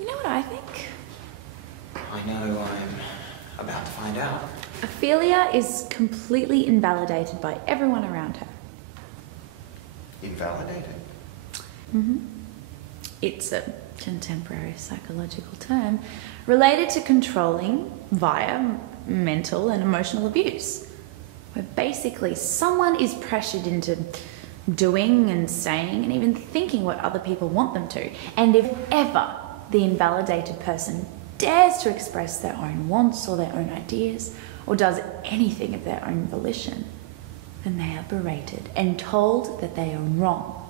You know what I think? I know I'm about to find out. Ophelia is completely invalidated by everyone around her. Invalidated? Mm-hmm. It's a contemporary psychological term related to controlling via mental and emotional abuse, where basically someone is pressured into doing and saying and even thinking what other people want them to. And if ever the invalidated person dares to express their own wants or their own ideas, or does anything of their own volition, then they are berated and told that they are wrong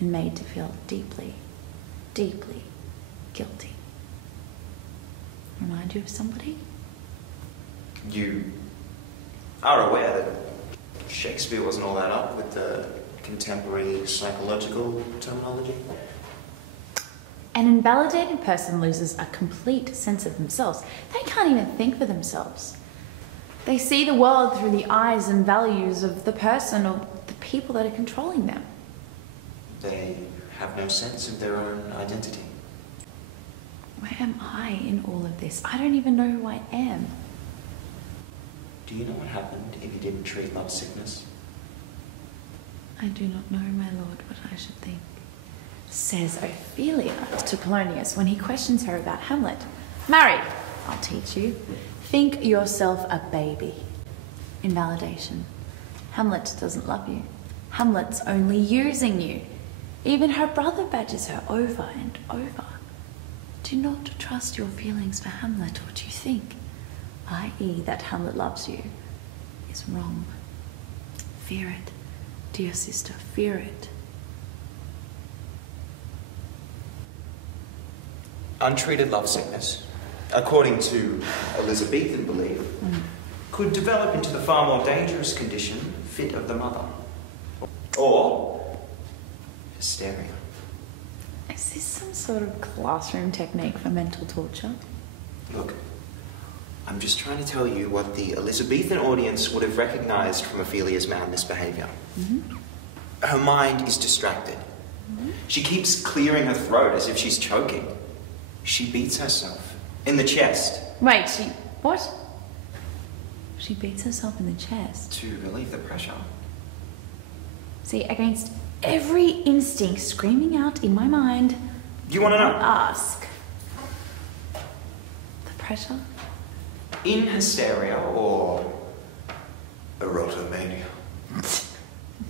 and made to feel deeply, deeply guilty. Remind you of somebody? You are aware that Shakespeare wasn't all that up with the contemporary psychological terminology? An invalidated person loses a complete sense of themselves. They can't even think for themselves. They see the world through the eyes and values of the person or the people that are controlling them. They have no sense of their own identity. Where am I in all of this? I don't even know who I am. Do you know what happened if you didn't treat love sickness? I do not know, my lord, what I should think. Says Ophelia to Polonius when he questions her about Hamlet. Marry, I'll teach you. Think yourself a baby. Invalidation. Hamlet doesn't love you. Hamlet's only using you. Even her brother badgers her over and over. Do not trust your feelings for Hamlet. What you think, i.e. that Hamlet loves you, is wrong. Fear it, dear sister, fear it. Untreated lovesickness, according to Elizabethan belief, could develop into the far more dangerous condition, fit of the mother. Or hysteria. Is this some sort of classroom technique for mental torture? Look, I'm just trying to tell you what the Elizabethan audience would have recognised from Ophelia's madness behaviour. Her mind is distracted. She keeps clearing her throat as if she's choking. She beats herself in the chest. Wait, what? She beats herself in the chest? To relieve the pressure. See, against every instinct screaming out in my mind, You want to know? ask. The pressure? In hysteria, or erotomania,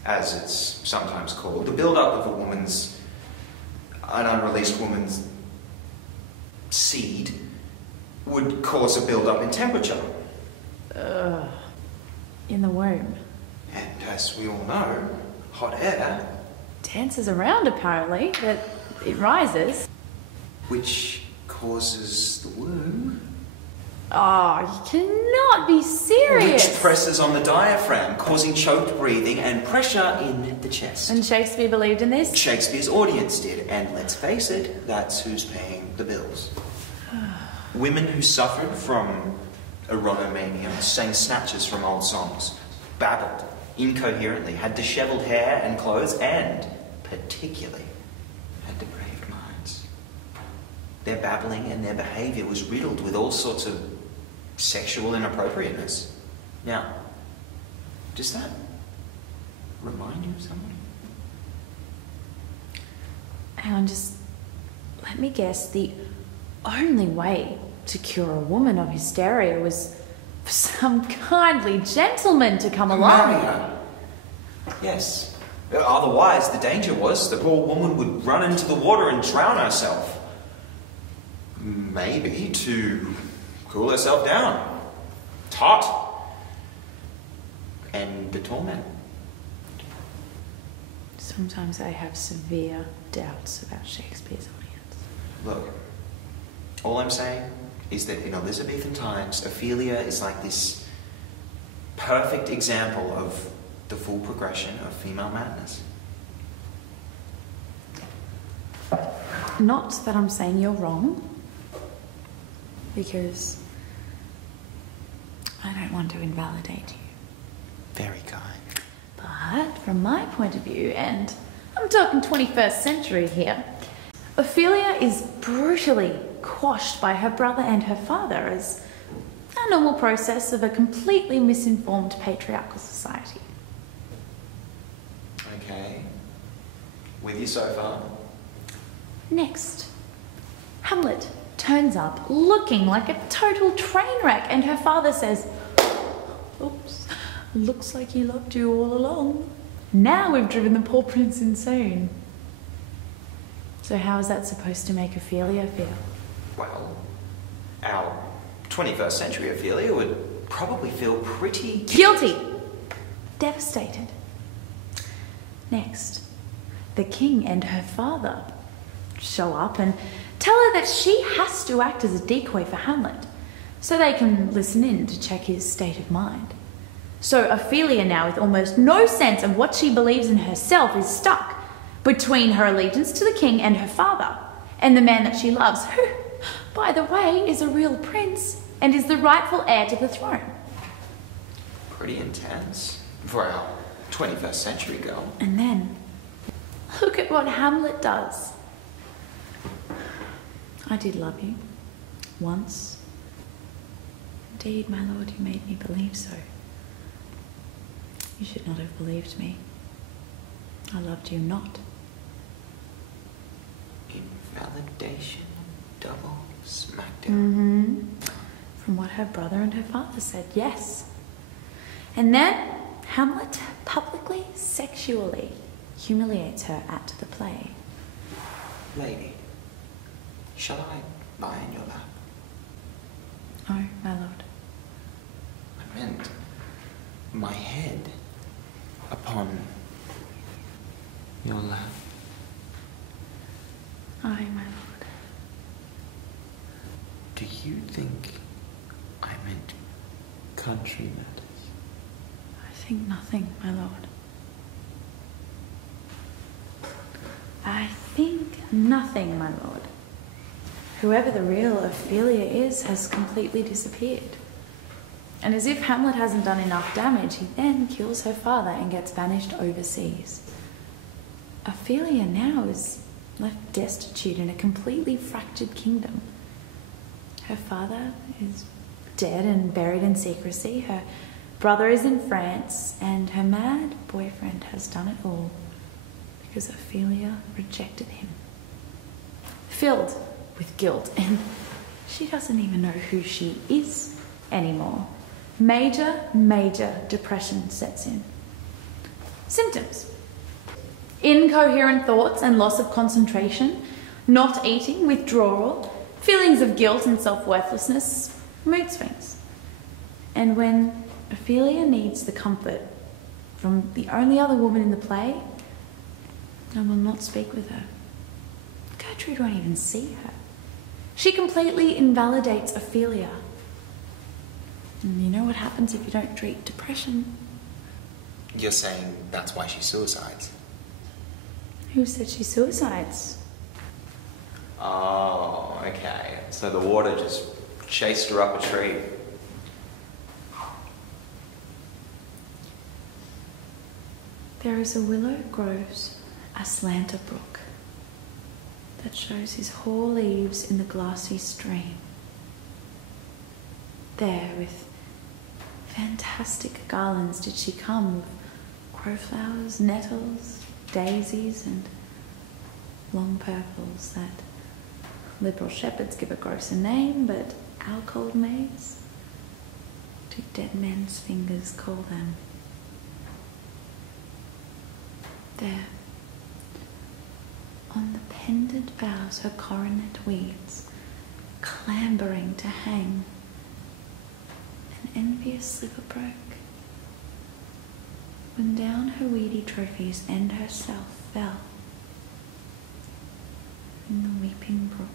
as it's sometimes called, the build-up of an unreleased woman's seed would cause a build-up in temperature. In the womb. And as we all know, hot air... Dances around, apparently, but it rises. Which causes the womb... Oh, you cannot be serious. Which presses on the diaphragm, causing choked breathing and pressure in the chest. And Shakespeare believed in this? Shakespeare's audience did, and let's face it, that's who's paying the bills. Women who suffered from erotomania sang snatches from old songs, babbled incoherently, had dishevelled hair and clothes, and, particularly, had depraved minds. Their babbling and their behaviour was riddled with all sorts of sexual inappropriateness. Now, does that remind you of someone? Hang on, just let me guess. The only way to cure a woman of hysteria was for some kindly gentleman to come along. Marry her. Yes. Otherwise, the danger was the poor woman would run into the water and drown herself. Maybe to cool herself down. It's hot. And the torment. Sometimes I have severe doubts about Shakespeare's audience. Look, all I'm saying is that in Elizabethan times, Ophelia is like this perfect example of the full progression of female madness. Not that I'm saying you're wrong, because I don't want to invalidate you. Very kind. But from my point of view, and I'm talking 21st century here, Ophelia is brutally quashed by her brother and her father as a normal process of a completely misinformed patriarchal society. Okay. With you so far? Next, Hamlet turns up looking like a total train wreck, and her father says, "Oops, looks like he loved you all along. Now we've driven the poor prince insane." So how is that supposed to make Ophelia feel? Well, our 21st century Ophelia would probably feel pretty... Guilty! Devastated. Next, the king and her father show up and tell her that she has to act as a decoy for Hamlet so they can listen in to check his state of mind. So Ophelia now, with almost no sense of what she believes in herself, is stuck between her allegiance to the king and her father and the man that she loves, who, by the way, is a real prince and is the rightful heir to the throne. Pretty intense for our 21st century girl. And then, look at what Hamlet does. "I did love you, once. Indeed, my lord, you made me believe so. You should not have believed me. I loved you not." Invalidation, double smackdown. From what her brother and her father said, yes. And then Hamlet publicly, sexually humiliates her at the play. Lady, shall I lie in your lap? "Oh, my lord." I meant my head upon your lap. "Aye, my lord." Do you think I meant country matters? "I think nothing, my lord." "I think nothing, my lord. Whoever the real Ophelia is has completely disappeared." And as if Hamlet hasn't done enough damage, he then kills her father and gets banished overseas. Ophelia now is left destitute in a completely fractured kingdom. Her father is dead and buried in secrecy. Her brother is in France, and her mad boyfriend has done it all because Ophelia rejected him. Filled with guilt, and she doesn't even know who she is anymore. Major depression sets in. Symptoms: incoherent thoughts and loss of concentration, not eating, withdrawal, feelings of guilt and self-worthlessness, mood swings. And when Ophelia needs the comfort from the only other woman in the play, no will not speak with her. Gertrude won't even see her. She completely invalidates Ophelia. And you know what happens if you don't treat depression? You're saying that's why she suicides? Who said she suicides? Oh, okay. So the water just chased her up a tree. There is a willow grows aslant a brook that shows his hoar leaves in the glassy stream. There, with fantastic garlands, did she come of crowflowers, nettles, daisies, and long purples that liberal shepherds give a grosser name, but our cold maids, to dead men's fingers call them. There, on the pendant boughs her coronet weaves, clambering to hang, an envious sliver broke, when down her weedy trophies and herself fell in the weeping brook.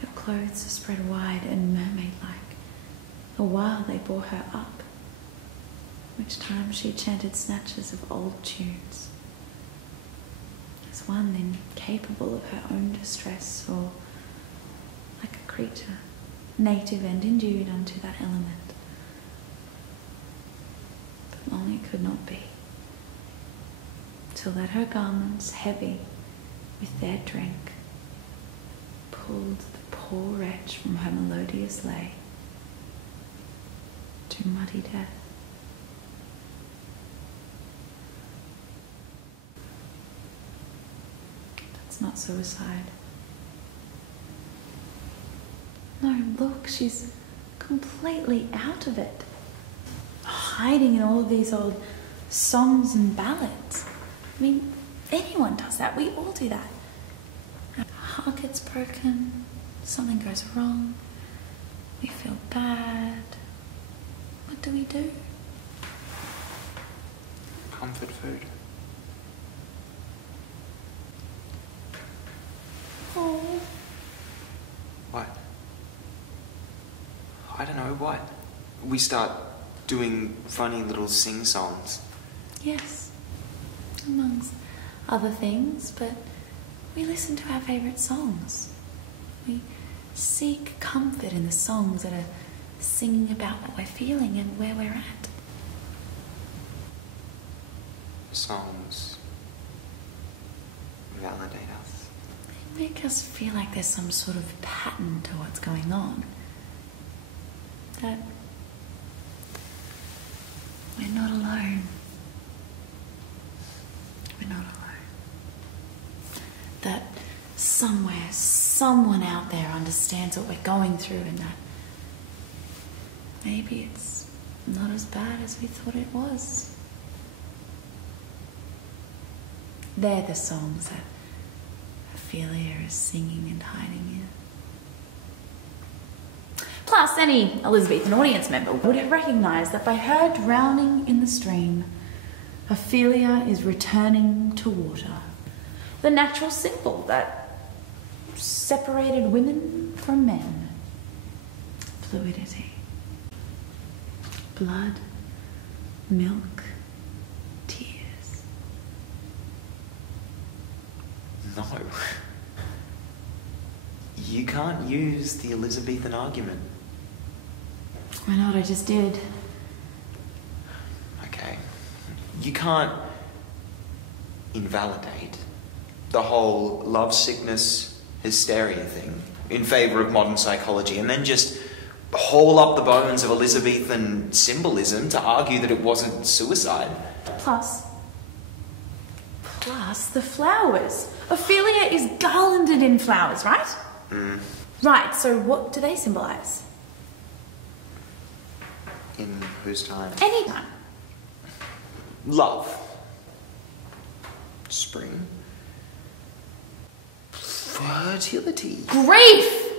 Her clothes are spread wide and mermaid-like, the while they bore her up, which time she chanted snatches of old tunes, as one incapable of her own distress, or like a creature native and endued unto that element. But long it could not be, till that her garments, heavy with their drink, pulled the poor wretch from her melodious lay to muddy death. That's not suicide. No, look, she's completely out of it. Hiding in all of these old songs and ballads. I mean, anyone does that. We all do that. Our heart gets broken, something goes wrong, we feel bad. What do? Comfort food. Oh. What? I don't know, what? We start doing funny little sing-songs. Yes, amongst other things, but we listen to our favourite songs. We seek comfort in the songs that are singing about what we're feeling and where we're at. Songs validate us. They make us feel like there's some sort of pattern to what's going on. That we're not alone. We're not alone. That somewhere, someone out there understands what we're going through, and that maybe it's not as bad as we thought it was. They're the songs that Ophelia is singing and hiding in. Plus, any Elizabethan audience member would have recognised that by her drowning in the stream, Ophelia is returning to water, the natural symbol that separated women from men. Fluidity. Blood, milk, tears. No. You can't use the Elizabethan argument. Why not? I just did. Okay. You can't invalidate the whole love sickness hysteria thing in favour of modern psychology and then just haul up the bones of Elizabethan symbolism to argue that it wasn't suicide. Plus the flowers. Ophelia is garlanded in flowers, right? Right, so what do they symbolise? In whose time? Any time. Love. Spring. Fertility. Grief!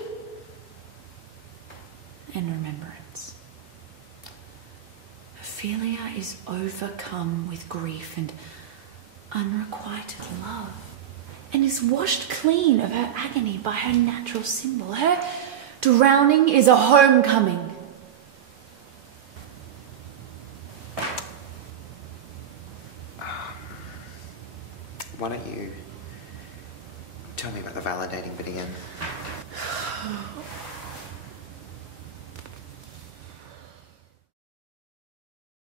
And remembrance. Ophelia is overcome with grief and unrequited love, and is washed clean of her agony by her natural symbol. Her drowning is a homecoming. Why don't you tell me about the validating bit again?